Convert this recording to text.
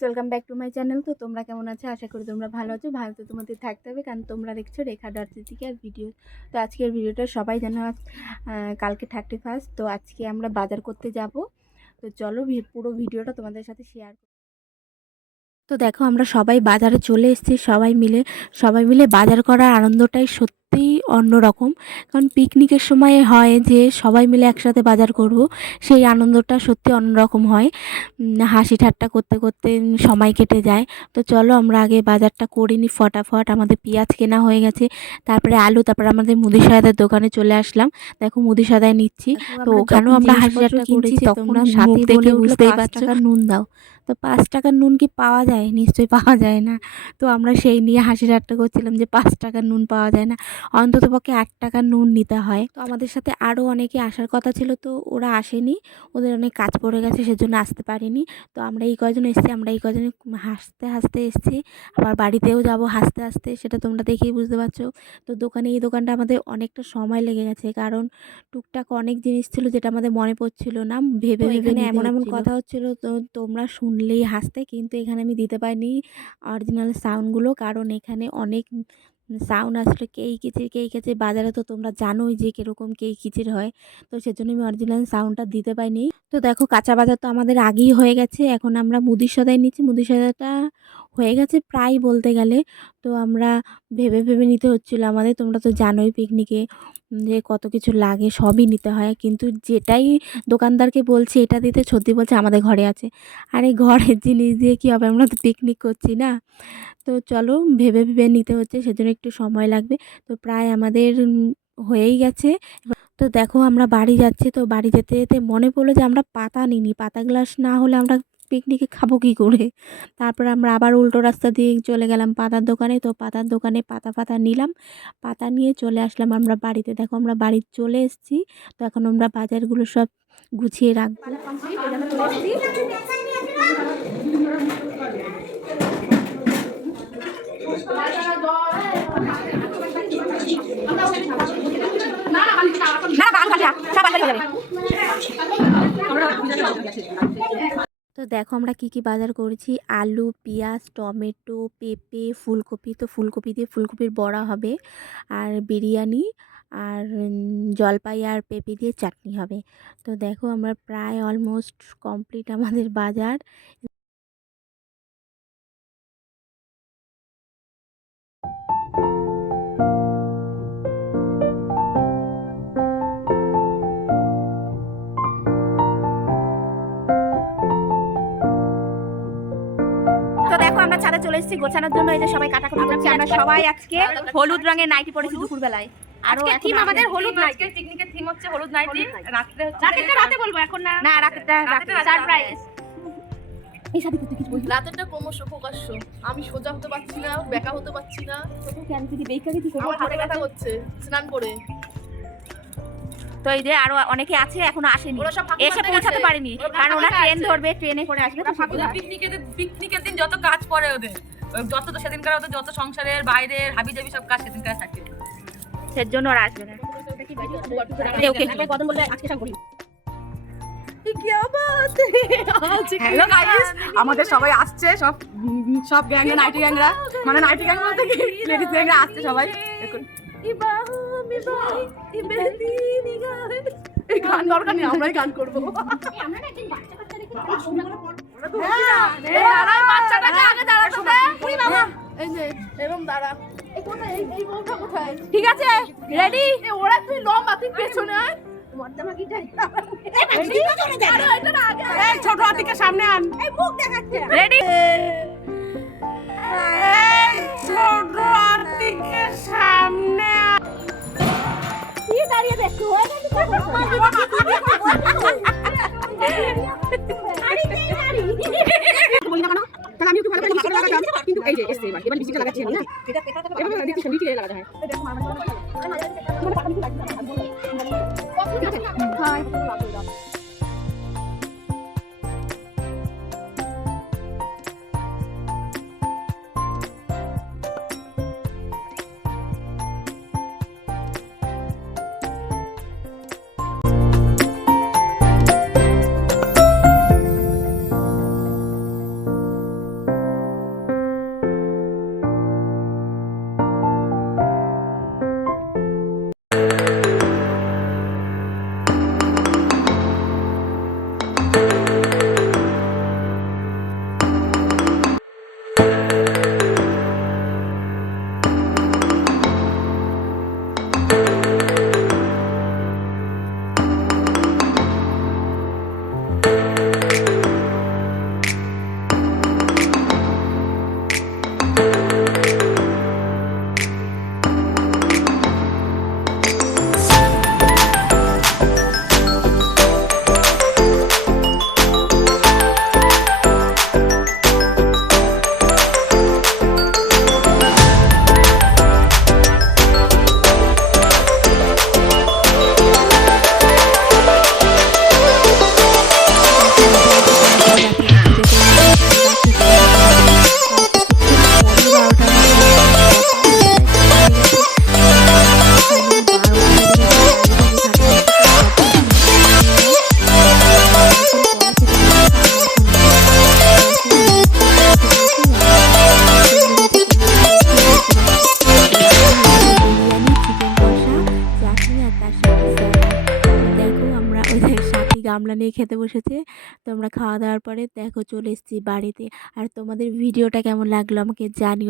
Guys, welcome back to my channel. তো তোমরা কেমন আছো? আশা করি তোমরা ভালো আছো। ভালো তো তোমাদের থাকতে হবে, কারণ তোমরা দেখছো রেখা ডরসিটিকার ভিডিও। তো আজকের ভিডিওটা সবাই জানো, কালকে 31। তো আজকে আমরা বাজার করতে যাব। তো চলো পুরো ভিডিওটা তোমাদের সাথে শেয়ার। তো দেখো, আমরা সবাই বাজারে চলে এসেছি। সবাই মিলে বাজার করার আনন্দটাই সত্যিই অন্যরকম। কারণ পিকনিকের সময় হয় যে সবাই মিলে একসাথে বাজার করব, সেই আনন্দটা সত্যি অন্যরকম হয়। হাসি ঠাট্টা করতে করতে সময় কেটে যায়। তো চলো আমরা আগে বাজারটা করে নিই ফটাফট। আমাদের পেঁয়াজ কেনা হয়ে গেছে, তারপরে আলু, তারপরে আমাদের মুদি সদাইয়ের দোকানে চলে আসলাম। দেখো মুদি সদাই নিচ্ছি। তো ওখানেও আমরা হাসি ঠাট্টা করেছি। তখন সাথে দেখে বুঝতেই পারছো, নুন দাও। তো 5 টাকার নুন কি পাওয়া যায়? নিশ্চয়ই পাওয়া যায় না। তো আমরা সেই নিয়ে হাসি ঠাট্টা করছিলাম যে 5 টাকার নুন পাওয়া যায় না, অন্ততপক্ষে 8 টাকার নুন নিতে হয়। তো আমাদের সাথে আরও অনেকে আসার কথা ছিল, তো ওরা আসেনি, ওদের অনেক কাজ পড়ে গেছে, সেজন্য আসতে পারিনি। তো আমরা এই কজন এসেছি, আমরা এই কজনে হাসতে হাসতে এসেছি। আবার বাড়িতেও যাব হাসতে হাসতে, সেটা তোমরা দেখেই বুঝতে পারছো। তো এই দোকানটা আমাদের অনেকটা সময় লেগে গেছে, কারণ টুকটাক অনেক জিনিস ছিল যেটা আমাদের মনে পড়ছিল না। ভেবে এমন কথা হচ্ছিল, তো তোমরা শুনলেই হাসতে। কিন্তু এখানে আমি দিতে পারিনি অরিজিনাল সাউন্ডগুলো, কারণ এখানে অনেক সাউন্ড আসলে কেই কিচির। বাজারে তো তোমরা জানোই যে কীরকম কেই কিচির হয়, তো সেজন্য আমি অরিজিনাল সাউন্ডটা দিতে পারিনি। তো দেখো, কাঁচা বাজার তো আমাদের আগেই হয়ে গেছে। এখন আমরা মুদির সদাই নিচ্ছি। মুদির সদাইটা হয়ে গেছে প্রায় বলতে গেলে। তো আমরা ভেবে নিতে হচ্ছিলো আমাদের। তোমরা তো জানোই পিকনিকে যে কত কিছু লাগে, সবই নিতে হয়। কিন্তু যেটাই দোকানদারকে বলছি এটা দিতে, সত্যি বলছে আমাদের ঘরে আছে। আর এই ঘরের জিনিস দিয়ে কী হবে? আমরা তো পিকনিক করছি না। তো চলো ভেবে নিতে হচ্ছে, সেজন্য একটু সময় লাগবে। তো প্রায় আমাদের হয়েই গেছে। তো দেখো আমরা বাড়ি যাচ্ছি। তো বাড়ি যেতে যেতে মনে পড়লো যে আমরা পাতা নিইনি। পাতা গ্লাস না হলে আমরা পিকনিকে খাবো কী করে? তারপর আমরা আবার উল্টো রাস্তা দিয়ে চলে গেলাম পাতার দোকানে। তো পাতার দোকানে পাতা নিলাম। পাতা নিয়ে চলে আসলাম আমরা বাড়িতে। দেখো আমরা বাড়ি চলে এসেছি। তো এখন আমরা বাজারগুলো সব গুছিয়ে রাখবো। তো দেখো আমরা কি বাজার করেছি। আলু, পেঁয়াজ, টমেটো, পেঁপে, ফুলকপি। তো ফুলকপি দিয়ে ফুলকপির বড়া হবে, আর বিরিয়ানি, আর জলপাই আর পেঁপে দিয়ে চাটনি হবে। তো দেখো আমরা প্রায় অলমোস্ট কমপ্লিট আমাদের বাজার। তো দেখো আমরা ছাদে চলে এসেছি গোছানোর জন্য। এই যে সবাই কাটাকুটি করছি। আমরা সবাই আজকে হলুদ রঙের নাইটি পরেছি দুপুরবেলায়। আর থিম আমাদের হলুদ নাইটি। আজকে পিকনিকের থিম হচ্ছে হলুদ নাইটি। রাতে বলবো, এখন না। না, রাতেরটা সারপ্রাইজ। এই শাড়ি করতে কিছু বলছি। রাতেরটা ক্রমশ প্রকাশ্য। আমি সোজা হতে পারছি না, বেকা হতে পারছি না। তোকে কেন কি বেকারি কি আমার হাতে ব্যথা করছে স্নান করে। তো এই যে আরো অনেকে আছে এখনো আসেনি, এসে পৌঁছাতে পারেনি, কারণ ওরা ট্রেন ধরবে, ট্রেনে করে আসবে। পিকনিকের দিন যত কাজ পড়ে ওদের, যত তো সেদিনকার ওদের যত সংসারের বাইরের হাবিজাবি সব কাজ সেদিনকার থাকে, সেজন্য ওরা আসবে না। হ্যালো গাইস, আমাদের সবাই আসছে, সব গ্যাংরা, নাইটি গ্যাংরা, মানে নাইটি গ্যাং বলতে কি লেডিস গ্যাংরা আসছে সবাই। দেখুন এই গান দরকার নেই, আমরাই গান করবো। ঠিক আছে, রেডি? ওরা তুই লম্বা, তুই পেছনে আয়। ছোট হাতিকে সামনে আন। রেডি? ছোট হাতিকে সামনে আন। দাঁড়িয়ে দেখো আমি একটু ভালো করে লাগাতাম, কিন্তু এই যে এসছে এবার বিচিটা লাগাচ্ছি আমি না, এভাবে দেখছি সব নিচে লাগাতে হয়। গামলা নিয়ে খেতে বসেছে। তো আমরা খাওয়া দাওয়ার পরে দেখো চলে এসেছি বাড়িতে। আর তোমাদের ভিডিওটা কেমন লাগলো আমাকে জানিও।